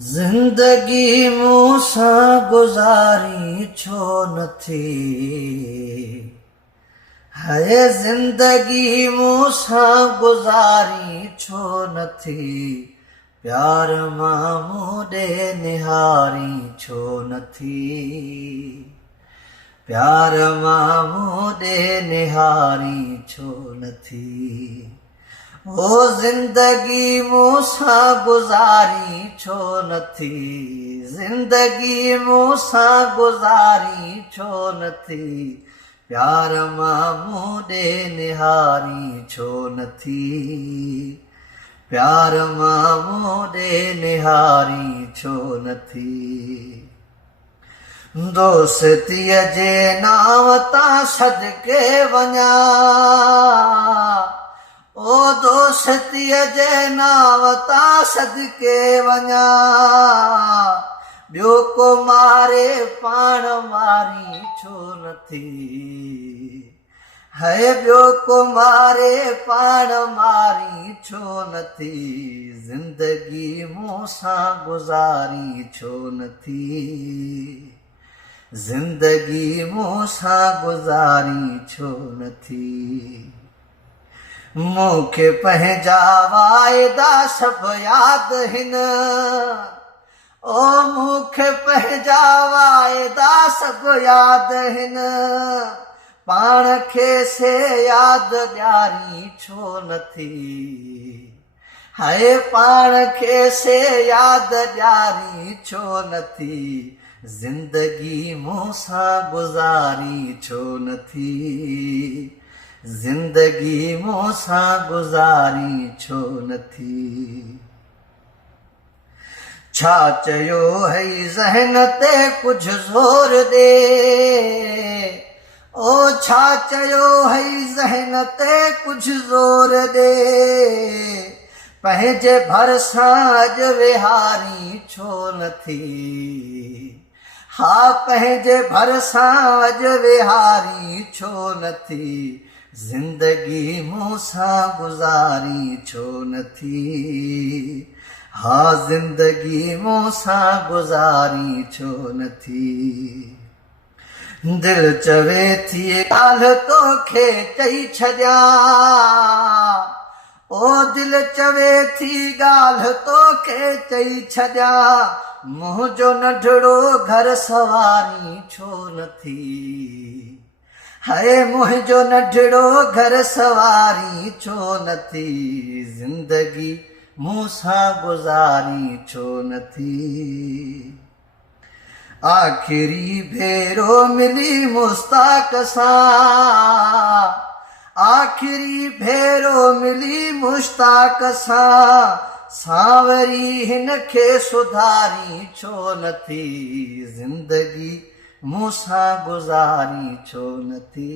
जिंदगी मूंसां गुज़ारी छो नथी है जिंदगी मूंसां गुज़ारी छो नथी प्यार मां मूं ॾे निहारी छो नथी प्यार मां मूं ॾे निहारी छो नथी ओ जिंदगी मूंसां गुज़ारी छो नथी जिंदगी मूंसां गुज़ारी छो नथी प्यार मां मूं ॾे निहारी छो नथी प्यार मां मूं ॾे निहारी छो नथी दोस्तीअ जे नाव तां सदके वञा ओ दोस्तीअ जे नाव तां सदके वञा ॿियो को मारे पाण मारी छो नथी है ॿियो को मारे पाण मारी छो नथी जिंदगी मूंसां गुज़ारी छो नथी जिंदगी मूंसां गुज़ारी छो नथी मूंखे पंहिंजा वाइदा सभु यादि आहिनि ओ मूंखे पंहिंजा वाइदा सभु यादि आहिनि पाण खे से यादि ॾियारी छो नथी हाय पाण खे से यादि ॾियारी छो नथी जिंदगी मूंसां गुज़ारी छो नथी जिंदगी मूंसां गुज़ारी छो नथी छा चयो है ज़हन ते कुझु ज़ोर ॾे ओ छा चयो है ज़हन ते कुझु ज़ोर ॾे पंहिंजे भरिसां अॼु विहारी छो नथी हा पंहिंजे भरिसां अॼु विहारी छो नथी जिंदगी मूंसां गुज़ारी छो नथी हा जिंदगी मूंसां गुज़ारी छो नथी दिल चवे थी ॻाल्हि तोखे चई छॾियां ओ दिल चवे थी ॻाल्हि तोखे चई छॾियां मुंहिंजो नंढड़ो घर सवारी छो नथी हाय मुंहिंजो नंढड़ो घर सवारी छो नथी जिंदगी मूंसां गुज़ारी छो नथी आख़िरी भेरो मिली मुश्ताक सां आख़िरी भेरो मिली मुश्ताक सां सावरी हिन खे सुधारी छो नथी जिंदगी मूंसां गुज़ारी छो नथी।